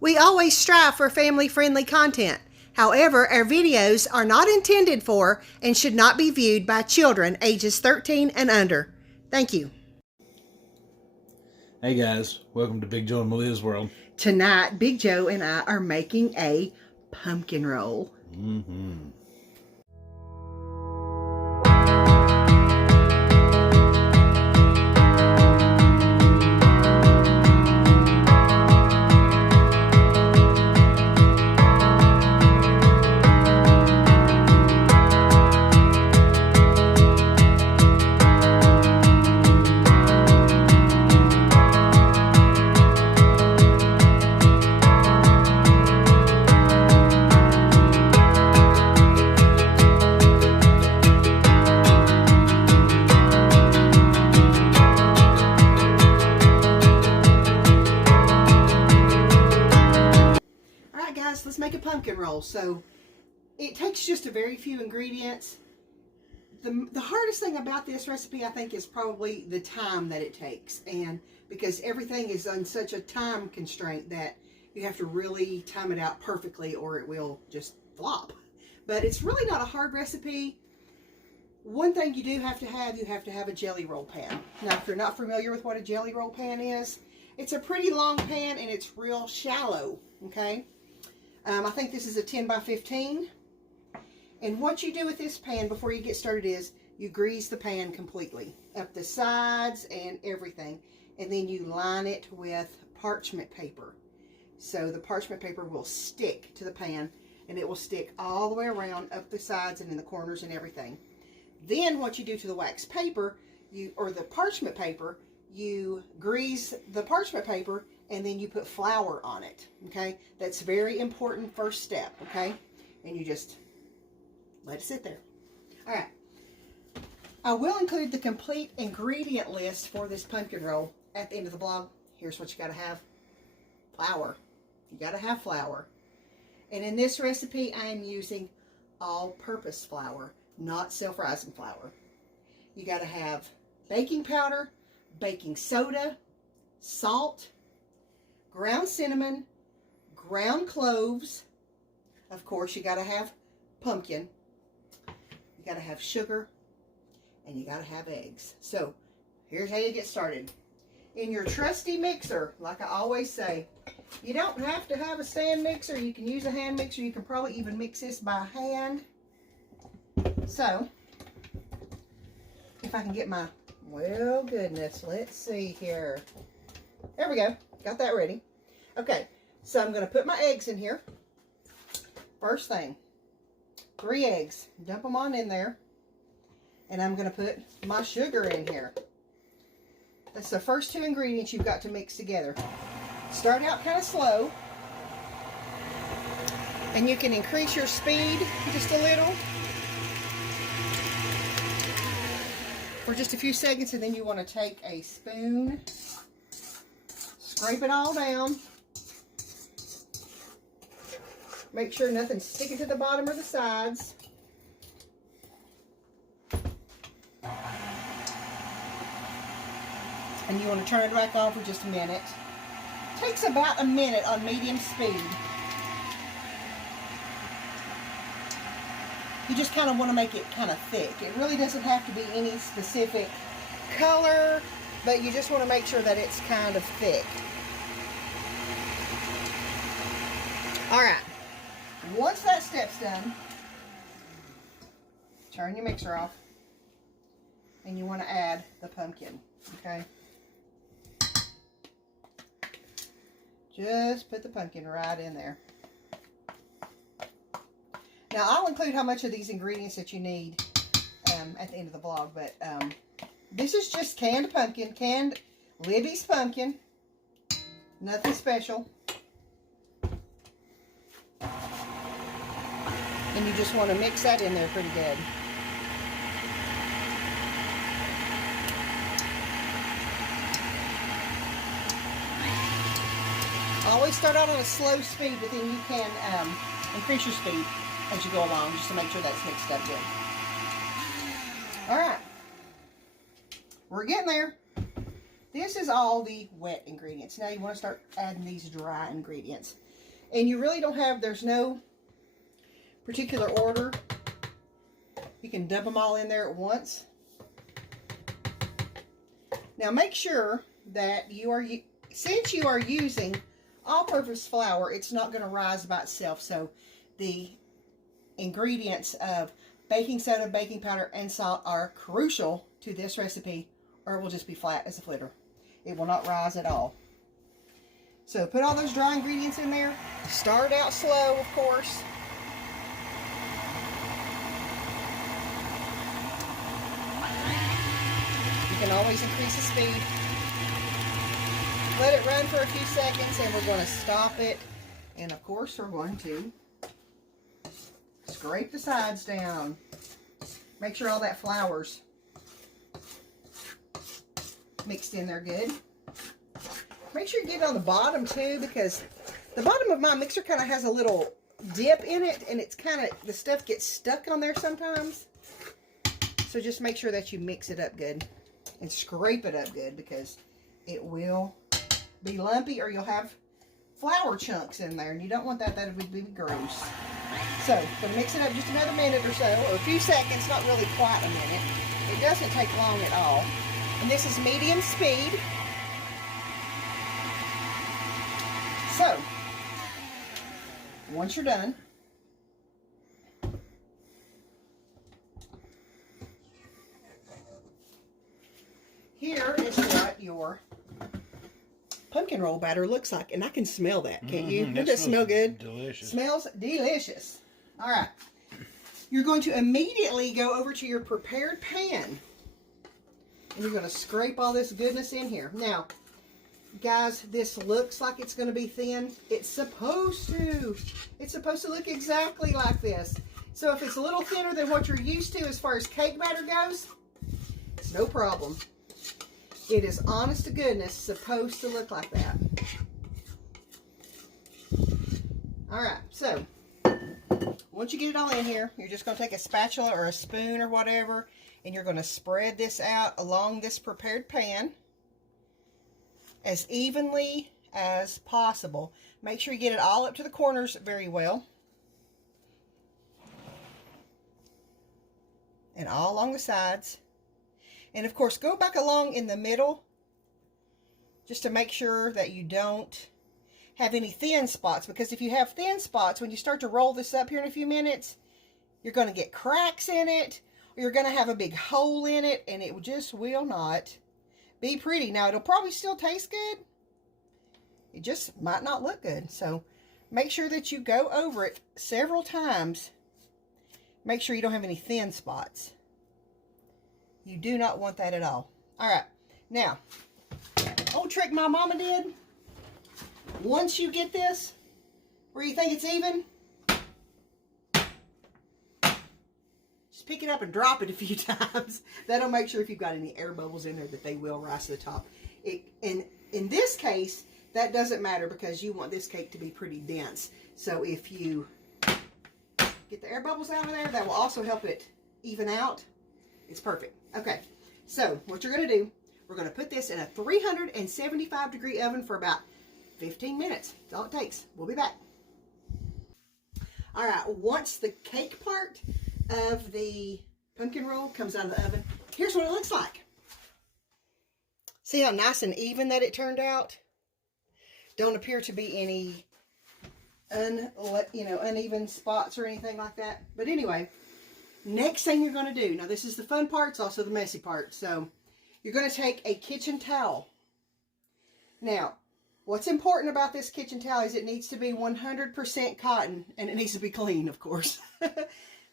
We always strive for family-friendly content. However, our videos are not intended for and should not be viewed by children ages 13 and under. Thank you. Hey guys, welcome to Big Joe and Malia's World. Tonight, Big Joe and I are making a pumpkin roll. Let's make a pumpkin roll. So it takes just a very few ingredients. The hardest thing about this recipe, I think, is probably the time that it takes, and because everything is on such a time constraint that you have to really time it out perfectly or it will just flop. But it's really not a hard recipe. One thing you do have to have a jelly roll pan. Now, if you're not familiar with what a jelly roll pan is, it's a pretty long pan and it's real shallow, okay? I think this is a 10 by 15. And what you do with this pan before you get started is you grease the pan completely, up the sides and everything. And then you line it with parchment paper. So the parchment paper will stick to the pan and it will stick all the way around, up the sides and in the corners and everything. Then what you do to the wax paper, or the parchment paper, you grease the parchment paper and then you put flour on it, okay? That's very important first step, okay? And you just let it sit there. All right. I will include the complete ingredient list for this pumpkin roll at the end of the blog. Here's what you gotta have. Flour. You gotta have flour. And in this recipe, I am using all-purpose flour, not self-rising flour. You gotta have baking powder, baking soda, salt, ground cinnamon, ground cloves. Of course, you got to have pumpkin. You got to have sugar, and you got to have eggs. So, here's how you get started. In your trusty mixer, like I always say, you don't have to have a stand mixer. You can use a hand mixer. You can probably even mix this by hand. So, if I can get my, well, goodness, let's see here. There we go. Got that ready. Okay, so I'm going to put my eggs in here. First thing, 3 eggs. Dump them on in there. And I'm going to put my sugar in here. That's the first 2 ingredients you've got to mix together. Start out kind of slow. And you can increase your speed just a little for just a few seconds, and then you want to take a spoon, scrape it all down. Make sure nothing's sticking to the bottom or the sides. And you want to turn it back on for just a minute. Takes about a minute on medium speed. You just kind of want to make it kind of thick. It really doesn't have to be any specific color, but you just want to make sure that it's kind of thick. All right. Once that step's done, turn your mixer off, and you want to add the pumpkin, okay? Just put the pumpkin right in there. Now, I'll include how much of these ingredients that you need at the end of the vlog, but this is just canned pumpkin, canned Libby's pumpkin, nothing special. And you just want to mix that in there pretty good. Always start out on a slow speed, but then you can increase your speed as you go along, just to make sure that's mixed up good. All right. We're getting there. This is all the wet ingredients. Now you want to start adding these dry ingredients. And you really don't have, there's no particular order. You can dump them all in there at once. Now make sure that you are, since you are using all-purpose flour, it's not going to rise by itself. So the ingredients of baking soda, baking powder, and salt are crucial to this recipe, or it will just be flat as a flitter. It will not rise at all. So put all those dry ingredients in there. Start out slow, of course. You can always increase the speed. Let it run for a few seconds, and we're going to stop it. And of course, we're going to scrape the sides down. Make sure all that flour's mixed in there good. Make sure you get it on the bottom too, because the bottom of my mixer kind of has a little dip in it, and it's kind of, the stuff gets stuck on there sometimes. So just make sure that you mix it up good and scrape it up good, because it will be lumpy, or you'll have flour chunks in there, and you don't want that. That would be gross. So, going to mix it up just another minute or so, or a few seconds, not really quite a minute. It doesn't take long at all. And this is medium speed. So, once you're done, here is what your pumpkin roll batter looks like. And I can smell that, can't you? Doesn't it smell good? Delicious. Smells delicious. All right. You're going to immediately go over to your prepared pan. And you're going to scrape all this goodness in here. Now, guys, this looks like it's going to be thin. It's supposed to. It's supposed to look exactly like this. So if it's a little thinner than what you're used to as far as cake batter goes, it's no problem. It is, honest to goodness, supposed to look like that. All right, so once you get it all in here, you're just going to take a spatula or a spoon or whatever, and you're going to spread this out along this prepared pan as evenly as possible. Make sure you get it all up to the corners very well. And all along the sides. And of course, go back along in the middle just to make sure that you don't have any thin spots. Because if you have thin spots, when you start to roll this up here in a few minutes, you're going to get cracks in it, or you're going to have a big hole in it, and it just will not be pretty. Now, it'll probably still taste good. It just might not look good. So make sure that you go over it several times. Make sure you don't have any thin spots. You do not want that at all. All right. Now, old trick my mama did. Once you get this where you think it's even, just pick it up and drop it a few times. That'll make sure if you've got any air bubbles in there that they will rise to the top. In this case, that doesn't matter because you want this cake to be pretty dense. So if you get the air bubbles out of there, that will also help it even out. It's perfect. Okay, so what you're going to do, we're going to put this in a 375 degree oven for about 15 minutes. That's all it takes. We'll be back. All right, once the cake part of the pumpkin roll comes out of the oven, here's what it looks like. See how nice and even that it turned out? Don't appear to be any uneven spots or anything like that. But anyway, next thing you're going to do, now this is the fun part, it's also the messy part. So you're going to take a kitchen towel. Now, what's important about this kitchen towel is it needs to be 100% cotton, and it needs to be clean, of course.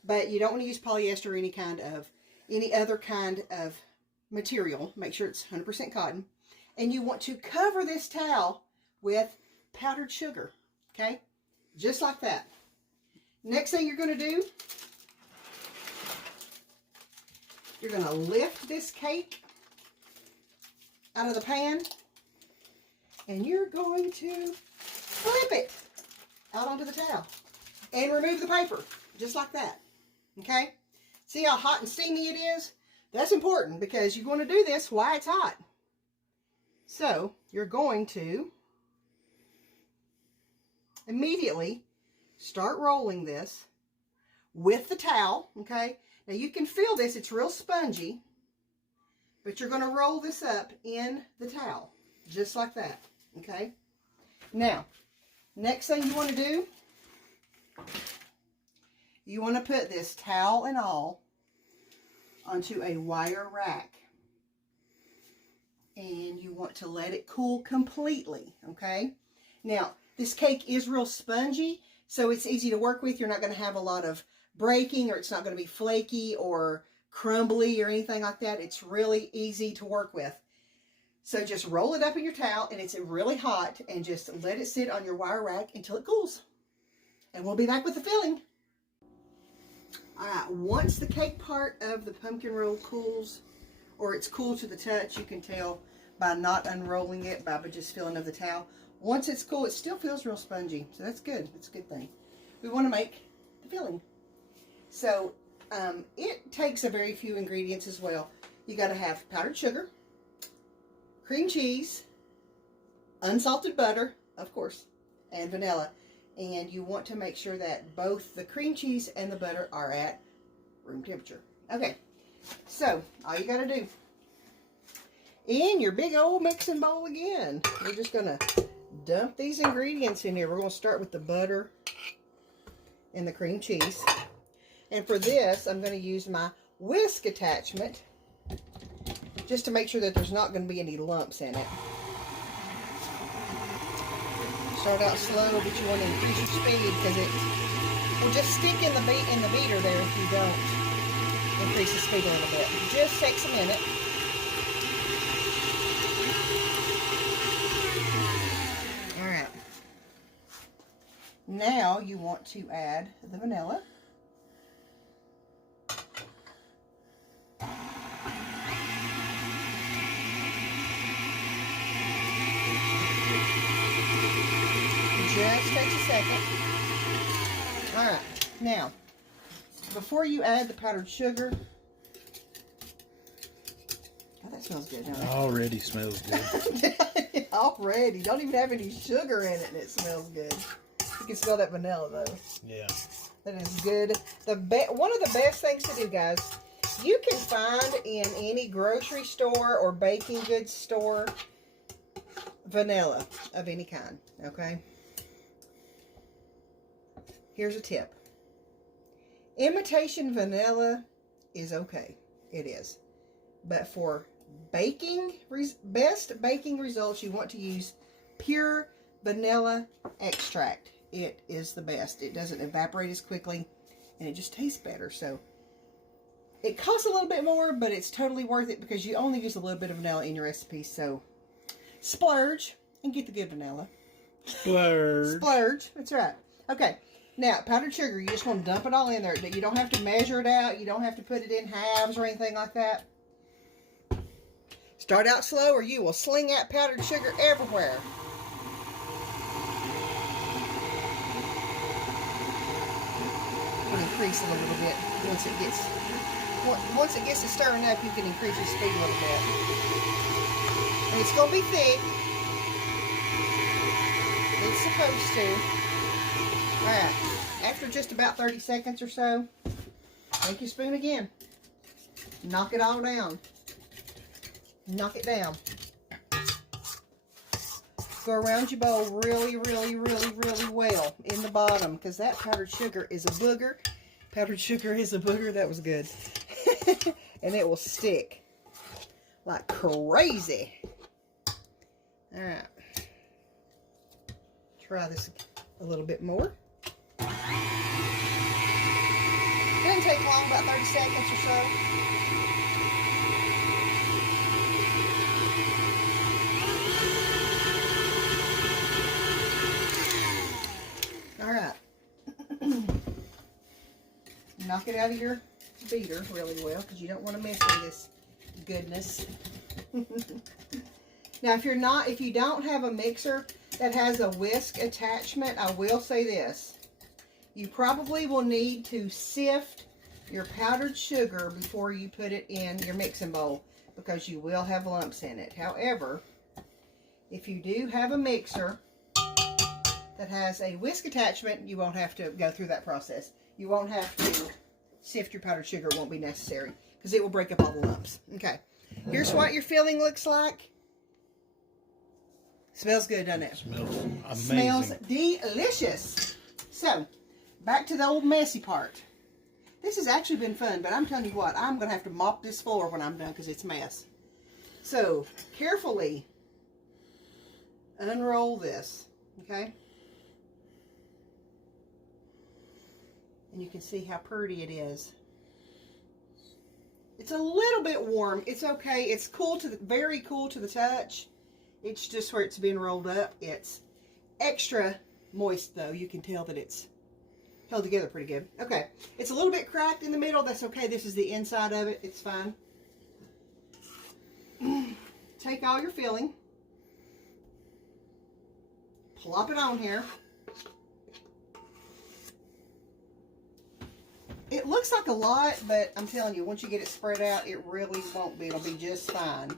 But you don't want to use polyester or any other kind of material. Make sure it's 100% cotton. And you want to cover this towel with powdered sugar, okay? Just like that. Next thing you're going to do, you're going to lift this cake out of the pan, and you're going to flip it out onto the towel and remove the paper, just like that, okay? See how hot and steamy it is? That's important because you're going to do this while it's hot. So, you're going to immediately start rolling this with the towel, okay? Now you can feel this, it's real spongy, but you're going to roll this up in the towel, just like that, okay? Now, next thing you want to do, you want to put this towel and all onto a wire rack. And you want to let it cool completely, okay? Now, this cake is real spongy, so it's easy to work with. You're not going to have a lot of breaking, or it's not going to be flaky or crumbly or anything like that. It's really easy to work with. So just roll it up in your towel, and it's really hot, and just let it sit on your wire rack until it cools. And we'll be back with the filling. All right, once the cake part of the pumpkin roll cools, or it's cool to the touch, you can tell by not unrolling it, by just feeling of the towel. Once it's cool, it still feels real spongy, so that's good. That's a good thing. We want to make the filling. So it takes a very few ingredients as well. You got to have powdered sugar, cream cheese, unsalted butter, of course, and vanilla. And you want to make sure that both the cream cheese and the butter are at room temperature. Okay, so all you got to do, in your big old mixing bowl again, we're just going to dump these ingredients in here. We're going to start with the butter and the cream cheese. And for this, I'm going to use my whisk attachment just to make sure that there's not going to be any lumps in it. Start out slow, but you want to increase your speed because it will just stick in the beater there if you don't increase the speed a little bit. It just takes a minute. Alright. Now you want to add the vanilla. Just takes a second. Alright, now, before you add the powdered sugar, oh, that smells good, doesn't it? Already smells good. Already. Don't even have any sugar in it and it smells good. You can smell that vanilla though. Yeah. That is good. One of the best things to do, guys, you can find in any grocery store or baking goods store vanilla of any kind, okay? Here's a tip. Imitation vanilla is okay. It is. But for best baking results, you want to use pure vanilla extract. It is the best. It doesn't evaporate as quickly, and it just tastes better. So it costs a little bit more, but it's totally worth it because you only use a little bit of vanilla in your recipe. So splurge and get the good vanilla. Splurge. Splurge. That's right. Okay. Now, powdered sugar, you just want to dump it all in there. You don't have to measure it out. You don't have to put it in halves or anything like that. Start out slow or you will sling that powdered sugar everywhere. You can increase it a little bit once it gets to stirring up. You can increase your speed a little bit. And it's going to be thick. It's supposed to. Alright, after just about 30 seconds or so, take your spoon again. Knock it all down. Knock it down. Go around your bowl really, really, really, really well in the bottom because that powdered sugar is a booger. Powdered sugar is a booger. That was good. And it will stick like crazy. Alright. Try this a little bit more. Doesn't take long, about 30 seconds or so. All right. Knock it out of your beater really well because you don't want to mess with this goodness. Now, if you don't have a mixer that has a whisk attachment, I will say this. You probably will need to sift your powdered sugar before you put it in your mixing bowl because you will have lumps in it. However, if you do have a mixer that has a whisk attachment, you won't have to go through that process. You won't have to sift your powdered sugar. It won't be necessary because it will break up all the lumps. Okay. Here's what your filling looks like. Smells good, doesn't it? Smells amazing. Smells delicious. So, back to the old messy part. This has actually been fun, but I'm telling you what, I'm going to have to mop this floor when I'm done because it's a mess. So, carefully unroll this, okay? And you can see how pretty it is. It's a little bit warm. It's okay. It's cool to the, very cool to the touch. It's just where it's been rolled up. It's extra moist though. You can tell that it's held together pretty good. Okay. It's a little bit cracked in the middle. That's okay. This is the inside of it. It's fine. Take all your filling. Plop it on here. It looks like a lot, but I'm telling you, once you get it spread out, it really won't be. It'll be just fine.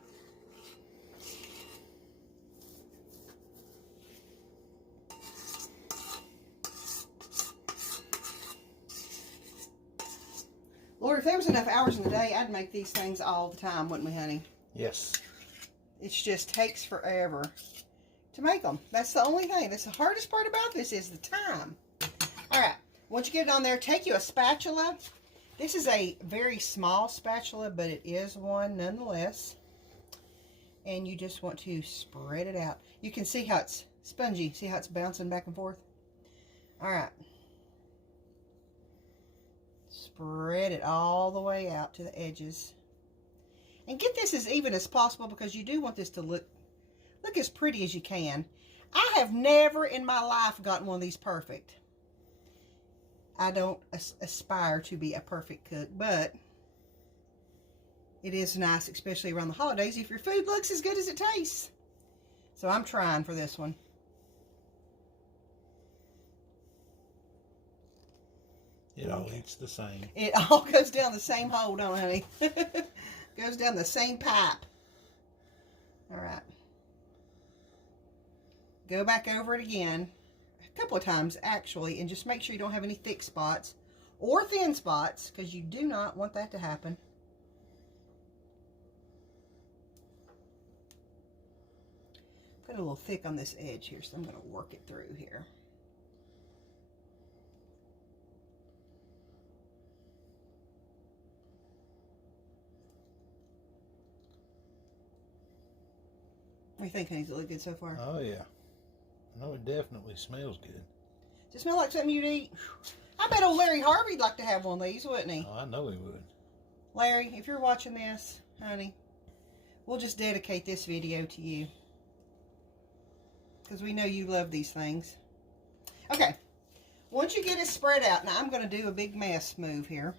Lord, if there was enough hours in the day, I'd make these things all the time, wouldn't we, honey? Yes. It just takes forever to make them. That's the only thing. That's the hardest part about this is the time. All right. Once you get it on there, take you a spatula. This is a very small spatula, but it is one nonetheless. And you just want to spread it out. You can see how it's spongy. See how it's bouncing back and forth? All right. Spread it all the way out to the edges. And get this as even as possible because you do want this to look as pretty as you can. I have never in my life gotten one of these perfect. I don't aspire to be a perfect cook, but it is nice, especially around the holidays, if your food looks as good as it tastes. So I'm trying for this one. It all eats the same. It all goes down the same hole, don't it, honey? Goes down the same pipe. All right. Go back over it again. A couple of times, actually, and just make sure you don't have any thick spots or thin spots, because you do not want that to happen. Got a little thick on this edge here, so I'm going to work it through here. What do you think, honey? Does it look good so far? Oh, yeah. I know it definitely smells good. Does it smell like something you'd eat? I bet old Larry Harvey'd like to have one of these, wouldn't he? Oh, I know he would. Larry, if you're watching this, honey, we'll just dedicate this video to you. Because we know you love these things. Okay. Once you get it spread out, now I'm going to do a big mess move here.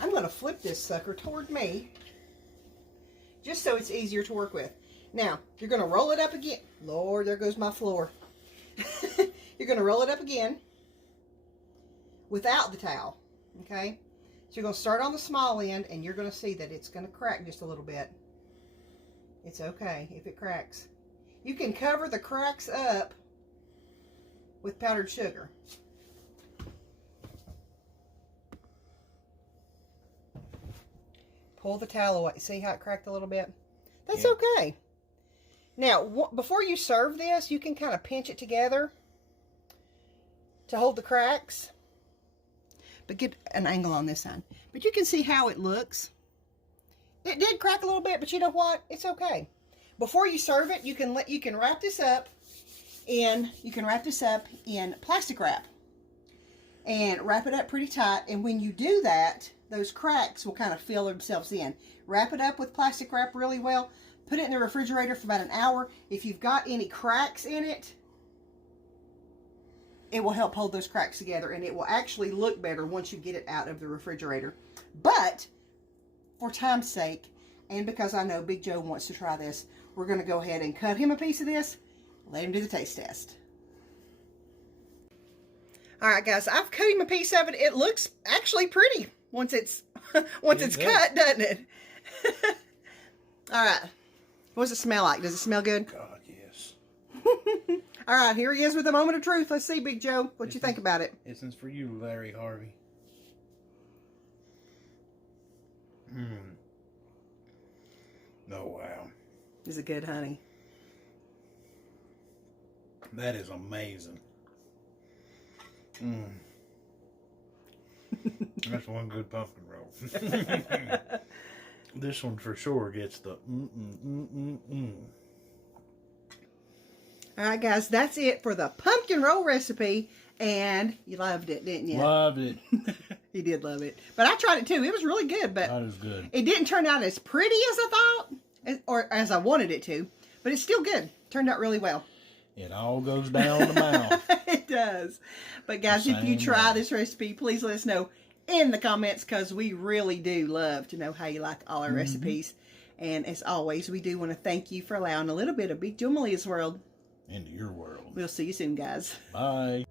I'm going to flip this sucker toward me. Just so it's easier to work with. Now, you're going to roll it up again. Lord, there goes my floor. You're going to roll it up again without the towel, okay? So you're going to start on the small end, and you're going to see that it's going to crack just a little bit. It's okay if it cracks. You can cover the cracks up with powdered sugar. Pull the towel away. See how it cracked a little bit? That's okay. Now, before you serve this, you can kind of pinch it together to hold the cracks. But get an angle on this side. But you can see how it looks. It did crack a little bit, but you know what? It's okay. Before you serve it, you can wrap this up in plastic wrap. And wrap it up pretty tight. And when you do that, those cracks will kind of fill themselves in. Wrap it up with plastic wrap really well. Put it in the refrigerator for about an hour. If you've got any cracks in it, it will help hold those cracks together, and it will actually look better once you get it out of the refrigerator. But for time's sake, and because I know Big Joe wants to try this, we're going to go ahead and cut him a piece of this. Let him do the taste test. All right, guys, I've cut him a piece of it. It looks actually pretty once it's cut, doesn't it? All right. What does it smell like? Does it smell good? God, yes. All right, here he is with a moment of truth. Let's see, Big Joe, what you think about it. This is for you, Larry Harvey. Oh, wow. Is it good, honey? That is amazing. That's one good pumpkin roll. This one for sure gets the All right, guys, that's it for the pumpkin roll recipe. And you loved it, didn't you? Loved it. He did love it. But I tried it too. It was really good, but That is good. it didn't turn out as pretty as I thought, or as I wanted it to. But it's still good. Turned out really well. It all goes down the mouth. It does. But guys, if you try this recipe, please let us know in the comments, because we really do love to know how you like all our recipes. And as always, we do want to thank you for allowing a little bit of Big Joe Malia's world Into your world. We'll see you soon, guys. Bye.